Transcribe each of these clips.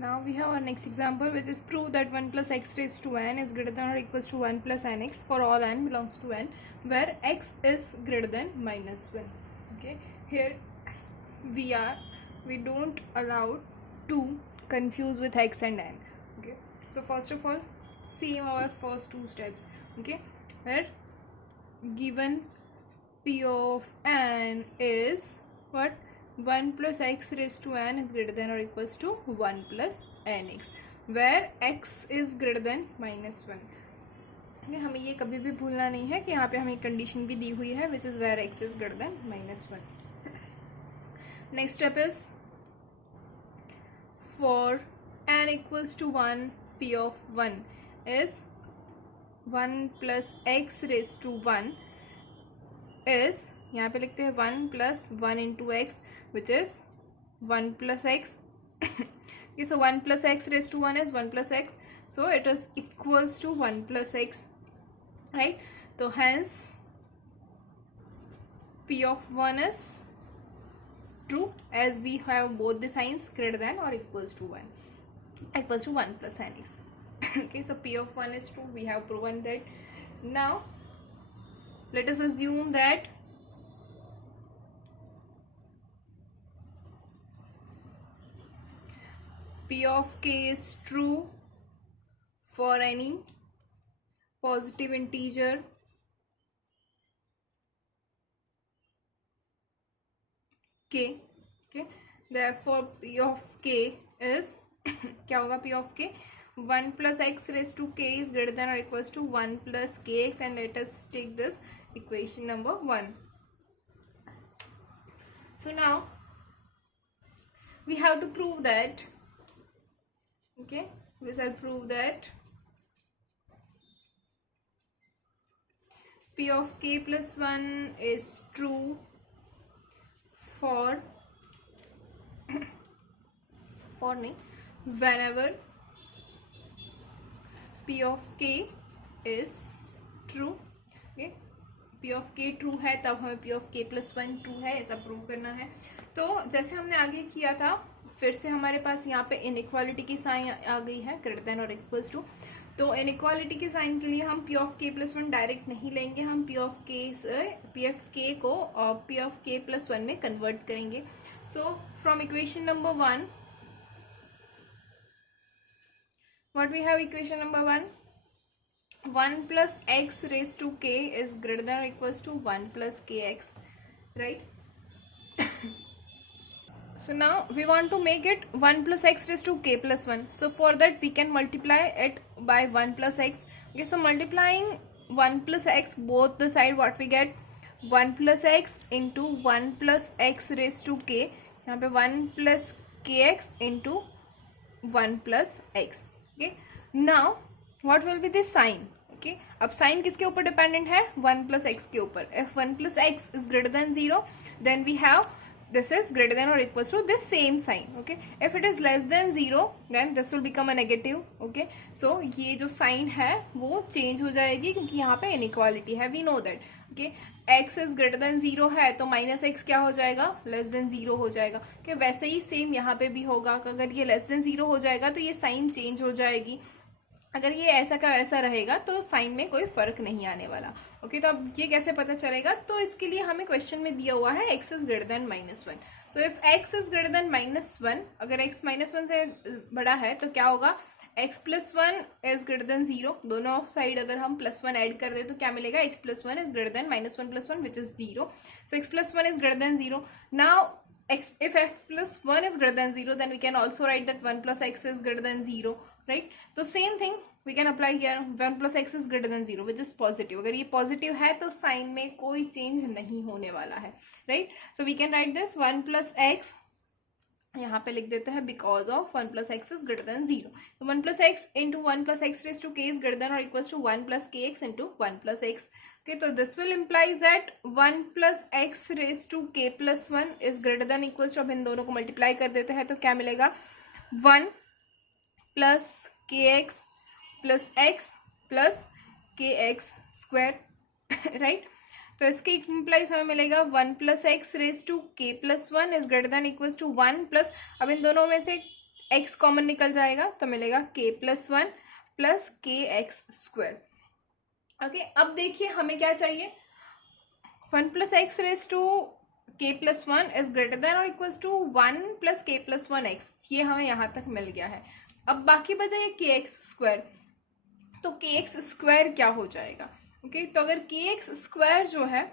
Now we have our next example, which is prove that 1 plus x raised to n is greater than or equals to 1 plus nx for all n belongs to n, where x is greater than minus 1. Okay, here we don't allow to confuse with x and n. Okay, so first of all, see our first two steps. Okay, where given p of n is what? 1 plus x raised to n is greater than or equals to 1 plus nx, where x is greater than minus 1. हमें ये कभी भी भूलना नहीं है कि यहाँ पे हमें कंडीशन भी दी हुई है, which is where x is greater than minus 1. Next step is for n equals to 1, p of 1 is 1 plus x raised to 1 is, यहाँ पे लिखते हैं 1 plus 1 into x, which is 1 plus x. Okay, so 1 plus x raised to 1 is 1 plus x, so it is equals to 1 plus x, right? So hence p of 1 is true, as we have both the signs greater than or equals to 1, equals to 1 plus nx. Okay, so p of 1 is true, we have proven that. Now let us assume that p of k is true for any positive integer k. Okay, therefore p of k is क्या होगा? p of k 1 plus x raised to k is greater than or equals to 1 plus kx, and let us take this equation number 1. So now we have to prove that, okay, we shall prove that p of k plus 1 is true for whenever p of k is true. okay, p of k true है तब हमें p of k plus 1 true है ऐसा prove करना है. तो जैसे हमने आगे किया था, फिर से हमारे पास यहाँ पे इनइक्वालिटी की साइन आ गई है, ग्रेटर देन और इक्वल्स टू. तो इनइक्वालिटी के साइन के लिए हम p of k plus 1 direct नहीं लेंगे, हम p of k को p of k plus 1 में कन्वर्ट करेंगे. So from equation number 1, what we have? Equation number 1, 1 plus x raised to k is greater than or equals to 1 plus kx, right? So now we want to make it 1 plus x raised to k plus 1. So for that we can multiply it by 1 plus x. Okay, so multiplying 1 plus x both the side, what we get? 1 plus x into 1 plus x raised to k, यहाँ पे 1 plus kx into 1 plus x. Okay, now what will be this sign? Okay, अब sign किसके ऊपर dependent है? 1 plus x के ऊपर. If 1 plus x is greater than 0, then we have this is greater than or equals to this same sign. Okay, if it is less than 0, then this will become a negative. Okay, so ये जो sign है वो change हो जाएगी क्योंकि यहाँ पे inequality है, we know that. Okay, x is greater than 0 है तो माइनस x क्या हो जाएगा? लेस देन 0 हो जाएगा. okay, वैसे ही सेम यहाँ पे भी होगा, अगर ये लेस देन 0 हो जाएगा तो ये साइन चेंज हो जाएगी, अगर ये ऐसा का ऐसा रहेगा तो साइन में कोई फर्क नहीं आने वाला. ओके, तो अब ये कैसे पता चलेगा? तो इसके लिए हमें क्वेश्चन में दिया हुआ है x is greater then minus 1. So if x is greater then minus 1, अगर x माइनस 1 से बड़ा है तो क्या होगा? x plus 1 is greater then 0. दोनों ऑफ साइड अगर हम प्लस 1 ऐड कर दे तो क्या मिलेगा? x plus 1 is greater then minus 1 plus 1 which is 0. So x plus 1 is greater then 0. Now if x plus 1 is greater than 0, then we can also write that 1 plus x is greater than 0, right? So same thing we can apply here. 1 plus x is greater than 0, which is positive. अगर ये positive है तो sign में कोई change नहीं होने वाला है, right? So we can write this 1 plus x, यहाँ पे लिख देते हैं because of 1 plus x is greater than 0. So 1 plus x into 1 plus x raised to k is greater than or equals to 1 plus kx into 1 plus x. Okay, so this will implies that 1 plus x raised to k plus 1 is greater than equals to, अब इन दोनों को multiply कर देते हैं तो क्या मिलेगा? 1 plus kx plus x plus kx square, right? तो इसके इम्प्लाइज हमें मिलेगा 1 plus x raised to k plus 1 is greater than equals to 1 plus, अब इन दोनों में से x कॉमन निकल जाएगा तो मिलेगा k plus 1 plus k x square. Okay, अब देखिए हमें क्या चाहिए, 1 plus x raise to k plus 1 is greater than और equals to 1 plus k plus 1x, ये हमें यहाँ तक मिल गया है। अब बाकी बचा ये के एक्स स्क्वायर, तो के एक्स स्क्वायर क्या हो जाएगा। ओके, तो अगर के एक्स स्क्वायर जो है,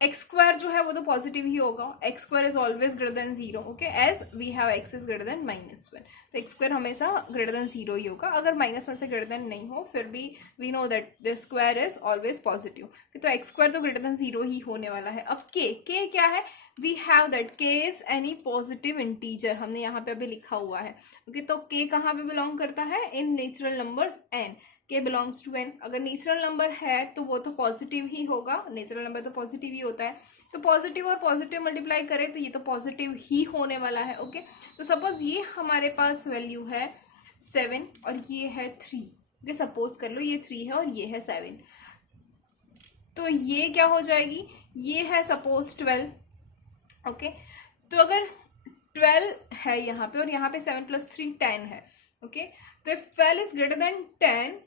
एक्स स्क्वायर जो है वो तो पॉजिटिव ही होगा, x square is always greater than zero. Okay, as we have x is greater than -1, तो एक्स स्क्वायर हमेशा ग्रेटर देन जीरो ही होगा। अगर -1 से ग्रेटर देन नहीं हो फिर भी we know that the square is always positive, तो एक्स स्क्वायर तो ग्रेटर देन जीरो ही होने वाला है। अब के क्या है, we have that k is any positive integer, हमने यहाँ पे अभी लिखा हुआ है। ओके, तो के कहाँ पे बिलोंग करता है, इन नेचुरल नंबर्स n, के बिलोंग्स टू n। अगर नेचुरल नंबर है तो वो तो पॉजिटिव ही होगा, नेचुरल नंबर तो पॉजिटिव ही होता है, तो पॉजिटिव और पॉजिटिव मल्टीप्लाई करें तो ये तो पॉजिटिव ही होने वाला है। ओके, तो सपोज ये हमारे पास वैल्यू है 7 और ये है 3। ओके, सपोज कर लो ये 3 है और ये है 7, तो ये क्या हो जाएगी, ये है सपोज 12। ओके, तो अगर 12 है यहाँ पे और यहाँ पे 7 प्लस 3 10 है। ओके, तो if 12 is greater than 10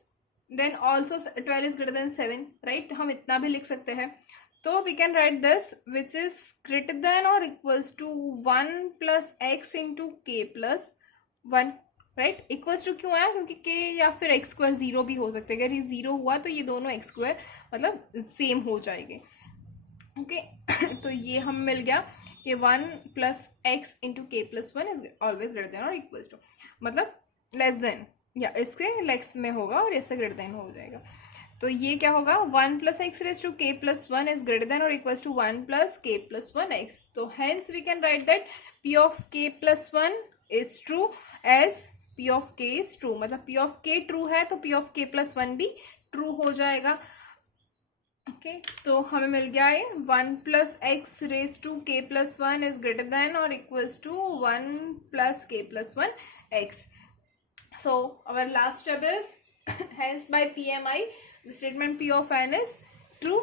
then also 12 is greater than 7, right. हम इतना भी लिख सकते हैं, तो we can write this which is greater than और equals to 1 plus x into k plus 1, right. Equals to क्यों आया, क्योंकि के या फिर एक्स स्क्वायर जीरो भी हो सकते हैं, अगर ये जीरो हुआ तो ये दोनों एक्स स्क्वायर मतलब सेम हो जाएंगे। ओके, तो ये हम मिल गया, ये 1 plus x into k plus 1 is always greater than और इक्वल्स टू, मतलब लेस देन या इसके लेस में होगा और इससे ग्रेटर देन हो जाएगा। तो ये क्या होगा, 1 plus x raise to k plus 1 is greater than और equals to 1 plus k plus 1 x. तो hence we can write that P of k plus 1 is true as P of k is true, मतलब P of k true है तो P of k plus 1 भी true हो जाएगा। Okay, तो हमें मिल गया है 1 plus x raise to k plus 1 is greater than और equals to 1 plus k plus 1 x. So our last step is hence by PMI the statement P of n is true.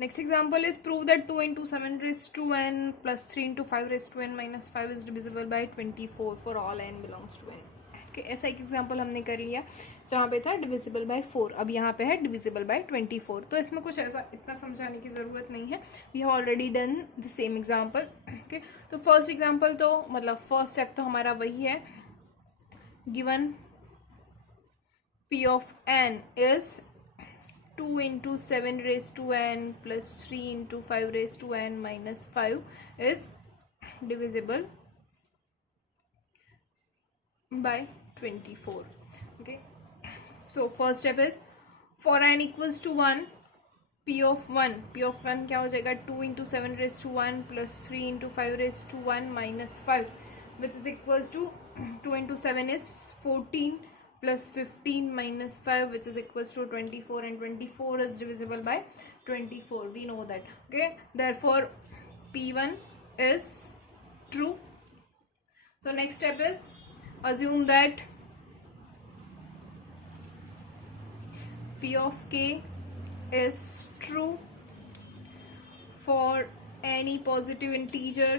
Next example is prove that 2 into 7 raised to n plus 3 into 5 raised to n minus 5 is divisible by 24 for all n belongs to n. Okay, ऐसा एक example हमने कर लिया जहाँ पे था divisible by 4, अब यहाँ पे है डिविजिबल बाय 24। तो इसमें कुछ ऐसा इतना समझाने की ज़रूरत नहीं है, we have already done the same example. Okay, तो फर्स्ट एग्जाम्पल तो मतलब फर्स्ट स्टेप तो हमारा वही है, given p of n is 2 into 7 raised to n plus 3 into 5 raised to n minus 5 is divisible by 24. Okay, so first step is for n equals to 1, p of 1 क्या हो जाएगा, 2 into 7 raised to 1 plus 3 into 5 raised to 1 minus 5, which is equals to 2 into 7 is 14 plus 15 minus 5, which is equals to 24, and 24 is divisible by 24, we know that. Okay, therefore p1 is true. So next step is assume that p of k is true for any positive integer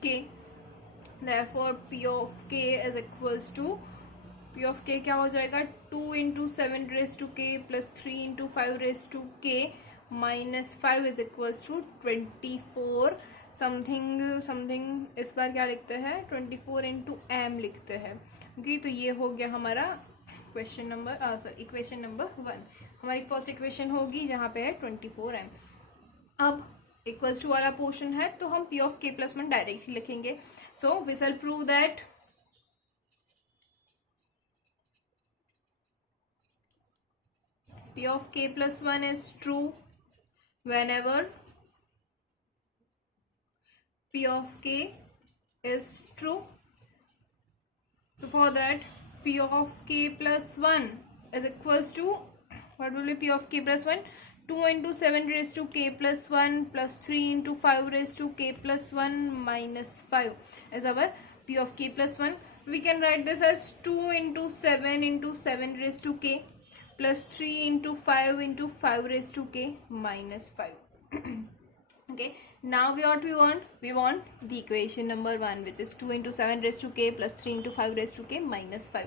k, therefore p of k is equals to, p of k क्या हो जाएगा, 2 into 7 raised to k plus 3 into 5 raised to k minus 5 is equals to 24 something इस बार क्या लिखते हैं, 24 into m लिखते हैं। Okay, तो ये हो गया हमारा क्वेश्चन नंबर इक्वेशन नंबर 1, हमारी फर्स्ट इक्वेशन होगी जहाँ पे है 24m। अब इक्वल्स टू वाला पोर्शन है तो हम p of k plus 1 directly लिखेंगे। So we shall prove that p of k plus 1 is true whenever p of k is true. So for that p of k plus 1 is equals to, what will be p of k plus 1, 2 into 7 raised to k plus 1 plus 3 into 5 raised to k plus 1 minus 5 is our p of k plus 1. So we can write this as 2 into 7 raised to k plus 3 into 5 raised to k minus 5. Okay, now we want the equation number 1, which is 2 into 7 raised to k plus 3 into 5 raised to k minus 5.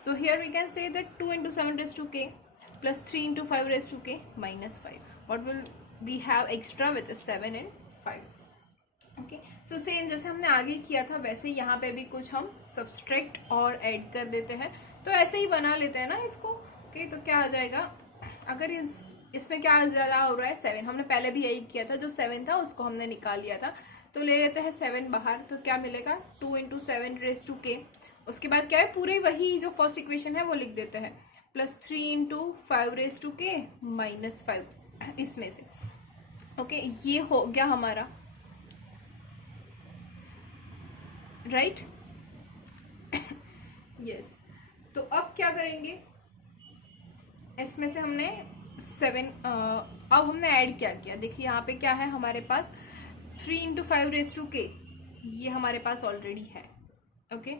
So here we can say that 2 into 7 raised to k plus 3 into 5 raised to k minus 5. What will we have extra, which is 7 and 5. Okay, so same जैसे हमने आगे किया था वैसे यहाँ पे भी कुछ हम सब्सट्रैक्ट और ऐड कर देते हैं, तो ऐसे ही बना लेते हैं ना इसको. ओके, तो क्या आ जाएगा, अगर इसमें क्या ज़्यादा हो रहा है 7, हमने पहले भी यही किया था, जो 7 था उसको हमने निकाल लिया था, तो ले लेते हैं 7 बाहर, तो क्या मिलेगा 2 इंटू 7 रेज टू के. उसके बाद क्या है, पूरे वही जो फर्स्ट इक्वेशन है वो लिख देते हैं, प्लस 3 इंटू 5 रेज टू के माइनस 5 इसमें से. ओके, ये हो गया हमारा, राइट. यस, तो अब क्या करेंगे, इसमें से हमने 7 अब हमने ऐड क्या किया, देखिए यहाँ पे क्या है हमारे पास 3 इंटू 5 रेज टू के, ये हमारे पास ऑलरेडी है. ओके,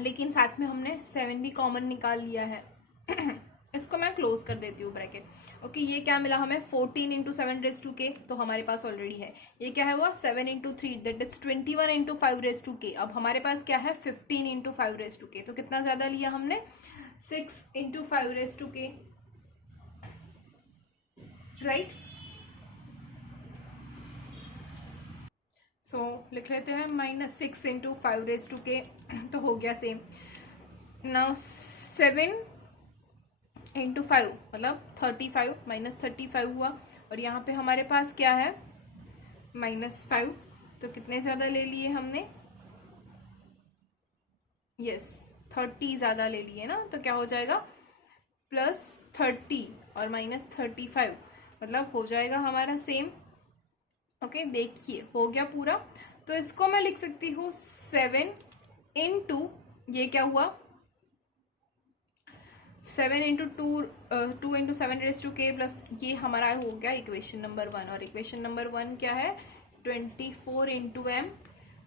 लेकिन साथ में हमने 7 भी कॉमन निकाल लिया है. इसको मैं क्लोज कर देती हूँ ब्रैकेट. ओके, ये क्या मिला हमें 14 इंटू 7 रेज टू के, तो हमारे पास ऑलरेडी है. ये क्या है हुआ 7 into 3 that is 21 into 5 raise to k. अब हमारे पास क्या है 15 इंटू 5 रेज टू के, तो कितना ज्यादा लिया हमने 6 इंटू 5 रेज टू के, राइट. सो लिख लेते हैं माइनस 6 इंटू 5 रेज टू के, तो हो गया सेम. नाउ 7 इंटू 5 मतलब 35 माइनस 35 हुआ, और यहाँ पे हमारे पास क्या है माइनस 5, तो कितने ज़्यादा ले लिए हमने, यस 30 ज़्यादा ले लिए ना, तो क्या हो जाएगा प्लस 30 और माइनस 35, मतलब हो जाएगा हमारा सेम. ओके, देखिए हो गया पूरा. तो इसको मैं लिख सकती हूँ 7 इंटू, ये क्या हुआ 7 into 2 into 7 raise to k plus, ये हमारा हो गया इक्वेशन नंबर 1. और इक्वेशन नंबर 1 क्या है 24 इंटू एम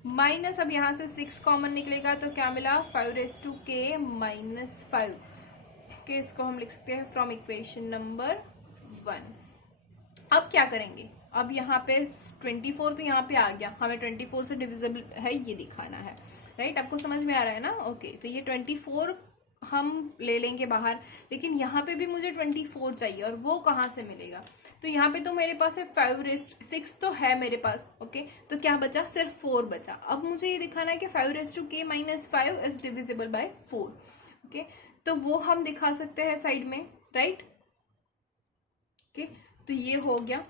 माइनस, अब यहाँ से 6 कॉमन निकलेगा, तो क्या मिला 5 रेज टू के माइनस 5. ओके, इसको हम लिख सकते हैं फ्रॉम इक्वेशन नंबर 1. अब क्या करेंगे, अब यहाँ पे 24 तो यहाँ पे आ गया, हमें 24 से डिविजिबल है ये दिखाना है, राइट. आपको समझ में आ रहा है ना. ओके, तो ये 24 हम ले लेंगे बाहर, लेकिन यहाँ पे भी मुझे 24 चाहिए, और वो कहाँ से मिलेगा, तो यहाँ पे तो मेरे पास है 5 रेज 6 तो है मेरे पास. ओके, तो क्या बचा सिर्फ 4 बचा. अब मुझे ये दिखाना है कि 5 रेज टू के minus 5 is divisible by 4. Okay, तो वो हम दिखा सकते हैं साइड में, राइट. ओके, तो ये हो गया.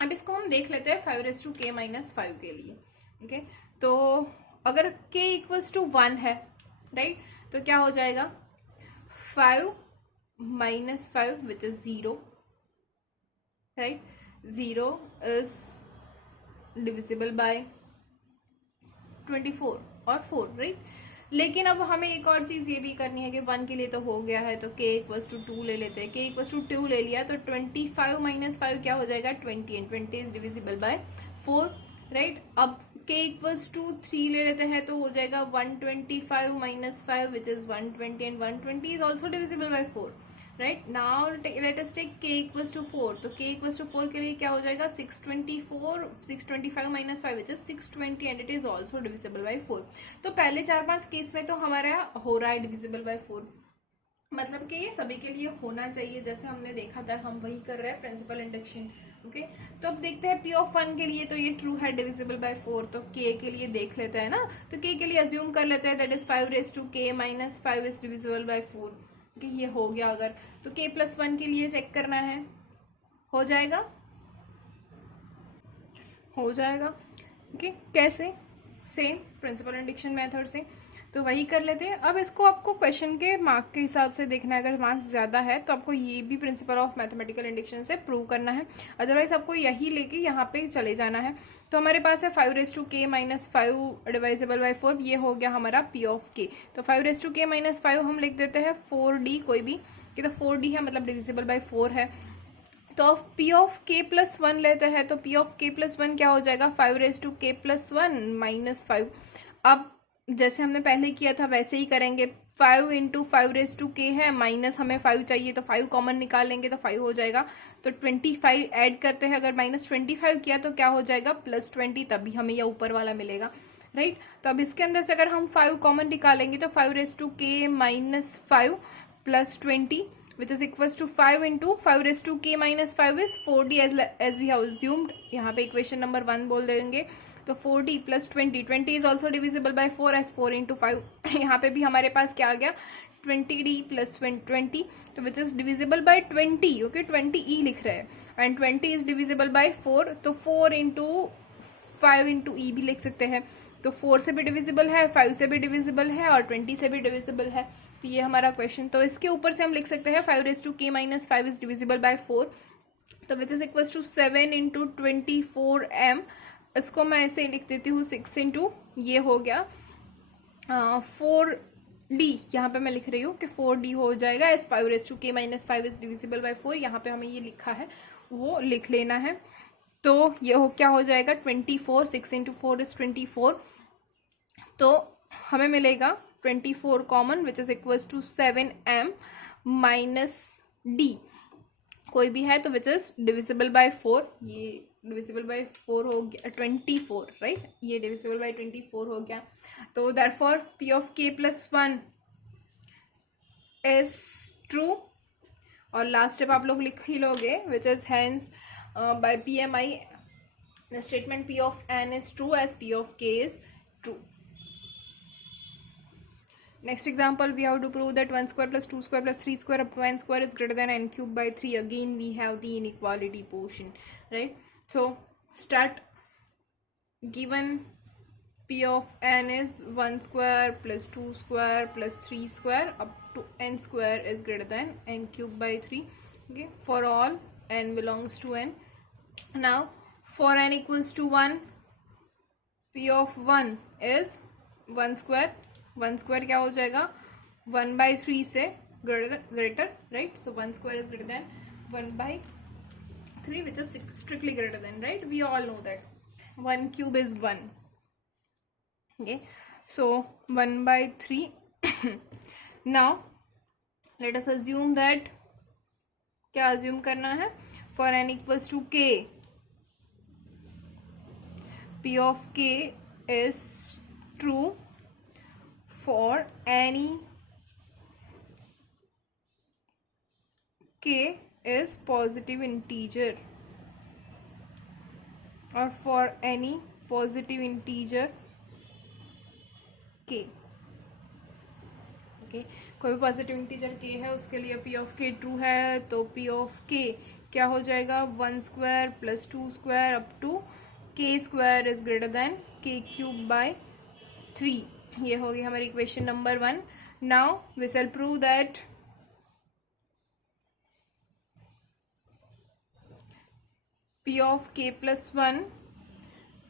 अब इसको हम देख लेते हैं 5 रेज टू के माइनस 5 के लिए. ओके, तो अगर k इक्वल्स टू 1 है, राइट, तो क्या हो जाएगा 5 minus 5 which is 0, right. 0 is divisible bye 24 और 4, राइट. लेकिन अब हमें एक और चीज़ ये भी करनी है कि 1 के लिए तो हो गया है, तो k इक्वल्स टू 2 ले लेते हैं. k इक्वल्स टू 2 ले लिया, तो 25 माइनस 5 क्या हो जाएगा 20, and 20 is divisible by 4, right. अब k इक्वल्स टू 3 ले लेते हैं, तो हो जाएगा 125 minus 5 which is 120, and 120 is also divisible by 4, right. Now let us take k equals to 4, तो k इक्वल्स टू 4 के लिए क्या हो जाएगा 625 minus 5 which is 620, and it is also divisible by 4. तो पहले 4-5 केस में तो हमारा हो रहा है डिविजिबल बाय 4, मतलब कि ये सभी के लिए होना चाहिए, जैसे हमने देखा था हम वही कर रहे हैं प्रिंसिपल इंडक्शन. ओके, तो अब देखते हैं p ऑफ 1 के लिए, तो ये ट्रू है डिविजिबल बाय 4, तो k के लिए देख लेते हैं ना. तो k के लिए अज्यूम कर लेते हैं that is 5 raise to k minus 5 is divisible by 4. कि ये हो गया. अगर तो k प्लस 1 के लिए चेक करना है, हो जाएगा, हो जाएगा. ओके, कैसे, सेम प्रिंसिपल इंडक्शन मेथड से, तो वही कर लेते हैं. अब इसको आपको क्वेश्चन के मार्क के हिसाब से देखना है, अगर मार्क्स ज़्यादा है तो आपको ये भी प्रिंसिपल ऑफ मैथमेटिकल इंडक्शन से प्रूव करना है, अदरवाइज आपको यही लेके यहाँ पे चले जाना है. तो हमारे पास है 5 रेज टू के माइनस 5 डिवाइजेबल बाय 4, ये हो गया हमारा p ऑफ k. तो 5 रेज टू के माइनस 5 हम लिख देते हैं 4d, कोई भी, कि तो 4d है मतलब डिविजिबल बाय 4 है. तो p ऑफ k प्लस 1 लेते हैं, तो p ऑफ k प्लस 1 क्या हो जाएगा 5 raise to k plus 1 minus 5. अब जैसे हमने पहले किया था वैसे ही करेंगे, 5 इंटू 5 है, माइनस हमें 5 चाहिए तो 5 कॉमन निकाल लेंगे तो 5 हो जाएगा। तो 25 ऐड करते हैं, अगर -25 किया तो क्या हो जाएगा +20, तभी हमें यह ऊपर वाला मिलेगा, राइट। तो अब इसके अंदर से अगर हम 5 कॉमन निकालेंगे तो 5 -5 plus 20 which is equals to 5 into 5 is 4d as we have assumed। यहाँ पे इक्वेशन नंबर 1 बोल देंगे तो 4d plus 20 is also divisible by 4 as 4 into 5। यहाँ पे भी हमारे पास क्या आ गया 20d plus 20 तो which is divisible by 20, okay 20e लिख रहे हैं, and 20 is divisible by 4 तो 4 into 5 into e भी लिख सकते हैं। तो 4 से भी डिविजिबल है, 5 से भी डिविजिबल है और 20 से भी डिविजिबल है। तो ये हमारा क्वेश्चन, तो इसके ऊपर से हम लिख सकते हैं 5 is divisible by 4 तो which is equals to 7 into 24m। इसको मैं ऐसे ही लिख देती हूँ 6 इंटू ये हो गया 4d, यहाँ पे मैं लिख रही हूँ कि 4d हो जाएगा एस 5 इज डिविजिबल बाय 4। यहाँ पे हमें ये लिखा है वो लिख लेना है। तो ये क्या हो जाएगा 24, 6 इंटू 4 इज 24, तो हमें मिलेगा 24 common which is equals to 7m minus d, कोई भी है तो विच इज डिविजिबल बाय 4। ये डिविजिबल बाय 4 हो गया 24, राइट, ये डिविजिबल बाय 24 हो गया। तो therefore p of k plus 1 is true, और लास्ट स्टेप आप लोग लिख ही लोगे which is hence by PMI the statement P of n is true as P of k is true। Next example, we have to prove that 1 square plus 2 square plus 3 square up to n square is greater than n cube by 3। Again we have the inequality portion, right? So start, given P of n is 1 square plus 2 square plus 3 square up to n square is greater than n cube by 3, okay, for all n belongs to n। Now for n equals to 1, p of 1 is 1 square, 1 square क्या हो जाएगा 1 by 3 से greater, right? So 1 square is greater than 1 by 3 which is strictly greater than, right? We all know that 1 cube is 1, okay, so 1 by 3। Now let us assume that, क्या assume करना है, for n equals to k, p of k is true for any k is positive integer, or for any positive integer k, okay, कोई भी positive integer k है उसके लिए p of k true है, तो p of k क्या हो जाएगा 1 square plus 2 square up to k square is greater than k cube by 3। ये होगी हमारी equation number 1। Now we shall prove that p of k plus 1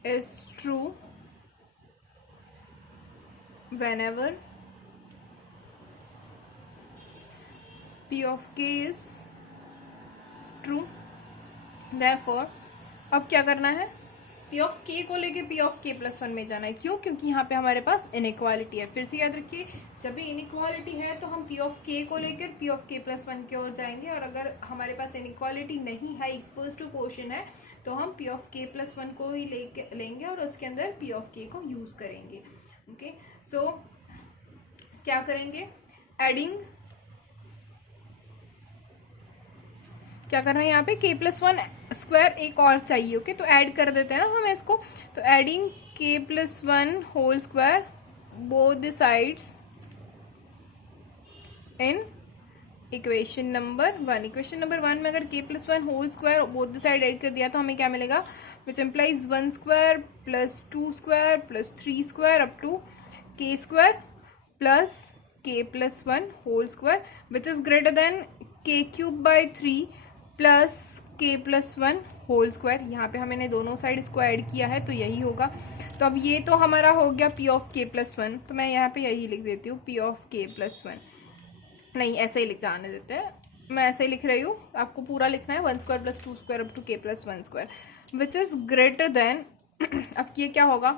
is true whenever p of k is true। therefore अब क्या करना है, p of k को लेके p of k plus 1 में जाना है। क्यों? क्योंकि यहाँ पे हमारे पास इनइक्वालिटी है। फिर से याद रखिए, जब भी इनइक्वालिटी है तो हम p of k को लेकर p of k plus 1 की ओर जाएंगे, और अगर हमारे पास इनइक्वालिटी नहीं है, इक्वल्स टू पोर्शन है, तो हम p of k plus 1 को ही लेंगे और उसके अंदर p of k को यूज करेंगे। ओके, सो क्या करेंगे, एडिंग, क्या कर रहे हैं यहाँ पे k plus 1 स्क्वायर एक और चाहिए, ओके, तो ऐड कर देते हैं ना हम इसको। तो adding k plus 1 whole square both the sides in equation number 1। Equation number 1 में अगर k plus 1 whole square both the side add कर दिया तो हमें क्या मिलेगा, which implies 1 square plus 2 square plus 3 square up to k square plus k plus 1 whole square which is greater than k cube by 3 plus k plus 1 whole square. यहाँ पे हमने दोनों साइड इसको ऐड किया है तो यही होगा। तो अब ये तो हमारा हो गया p ऑफ k प्लस 1, तो मैं यहाँ पे यही लिख देती हूँ p ऑफ k प्लस 1, नहीं ऐसे ही लिख जाने देते हैं, मैं ऐसे ही लिख रही हूँ, आपको पूरा लिखना है 1 square plus 2 square up to k plus 1 square which is greater than अब ये क्या होगा,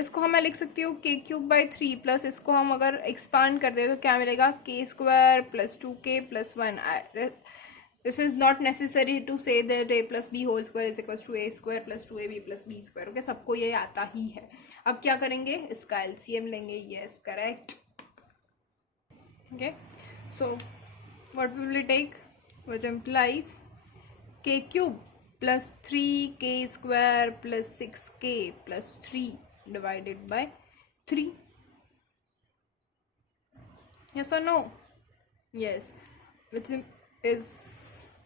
इसको हम मैं लिख सकती हूँ के क्यूब बाई 3 प्लस इसको हम अगर एक्सपांड कर दे तो क्या मिलेगा के square plus 2k plus 1. This is not necessary to say that a plus b whole square is equals to a square plus 2ab plus b square. Okay, सबको ये आता ही है. अब क्या करेंगे, इसका एलसीएम लेंगे. Yes, correct. Okay, so what will we take, which implies k cube plus 3k square plus 6k plus 3 divided by 3. Yes or no? Yes, which is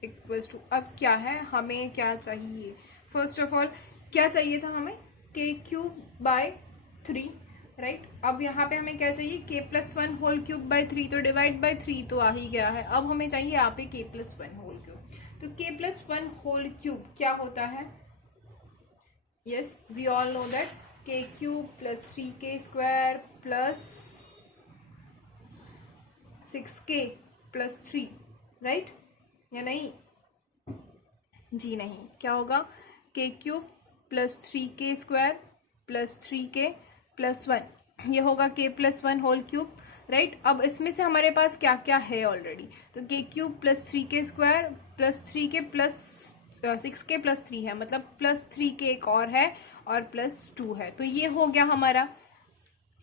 equals to. अब क्या है, हमें क्या चाहिए, फर्स्ट ऑफ ऑल क्या चाहिए था हमें, के क्यूब बाय 3, राइट. अब यहाँ पे हमें क्या चाहिए, के प्लस 1 होल क्यूब बाय 3, तो डिवाइड बाय 3 तो आ ही गया है. अब हमें चाहिए यहाँ पे के प्लस 1 होल क्यूब. तो के प्लस 1 होल क्यूब क्या होता है, yes we all know that k cube plus 3k square plus 6k plus 3, right या नहीं, जी नहीं. क्या होगा, k cube plus 3k square plus 3k plus 1, ये होगा के प्लस 1 होल क्यूब, राइट. अब इसमें से हमारे पास क्या क्या है ऑलरेडी, तो के cube plus 3k square plus 3k plus 6k plus 3 है, मतलब प्लस 3k एक और है और प्लस 2 है. तो ये हो गया हमारा.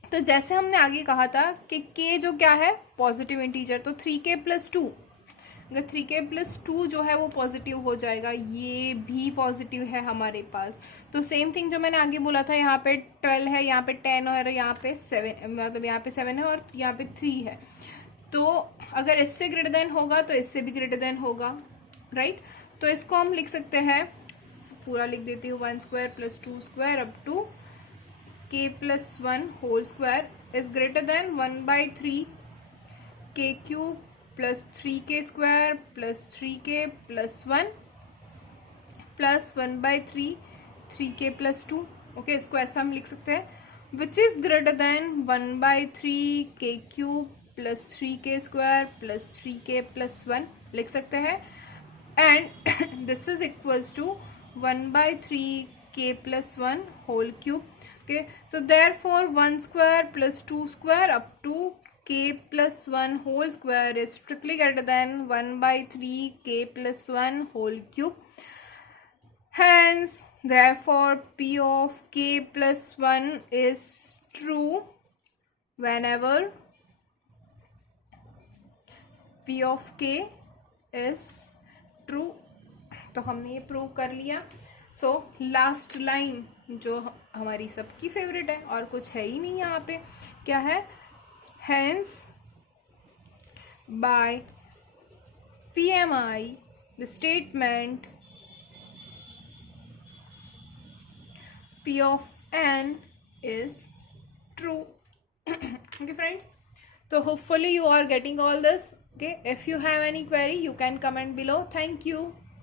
तो जैसे हमने आगे कहा था कि k जो क्या है पॉजिटिव इंटीजर, तो 3k प्लस 2, अगर 3k प्लस 2 जो है वो पॉजिटिव हो जाएगा, ये भी पॉजिटिव है हमारे पास. तो सेम थिंग जो मैंने आगे बोला था, यहाँ पे 12 है, यहाँ पे 10 और यहाँ पे 7, मतलब यहाँ पे 7 है और यहाँ पे 3 है. तो अगर इससे ग्रेटर देन होगा तो इससे भी ग्रेटर देन होगा, राइट. तो इसको हम लिख सकते हैं, पूरा लिख देती हूँ, 1 square plus 2 square up to k plus 1 whole square is greater than 1/3 k cube plus 3k square plus 3k plus 1 plus 1/3 3k plus 2. Okay, इसको ऐसा हम लिख सकते हैं, which is greater than 1/3 k cube plus 3k square plus 3k plus 1 लिख सकते हैं. And this is equals to 1/3 k plus 1 whole cube. Okay, so therefore 1 square plus 2 square up to k plus 1 whole square is strictly greater than 1/3 k plus 1 whole cube. Hence, therefore, p of k plus 1 is true whenever p of k is true. तो हमने ये prove कर लिया. So last line जो हमारी सबकी favourite है और कुछ है ही नहीं यहाँ पे, क्या है, hence by PMI the statement P of n is true. Okay friends, so hopefully you are getting all this. Okay, if you have any query you can comment below. Thank you.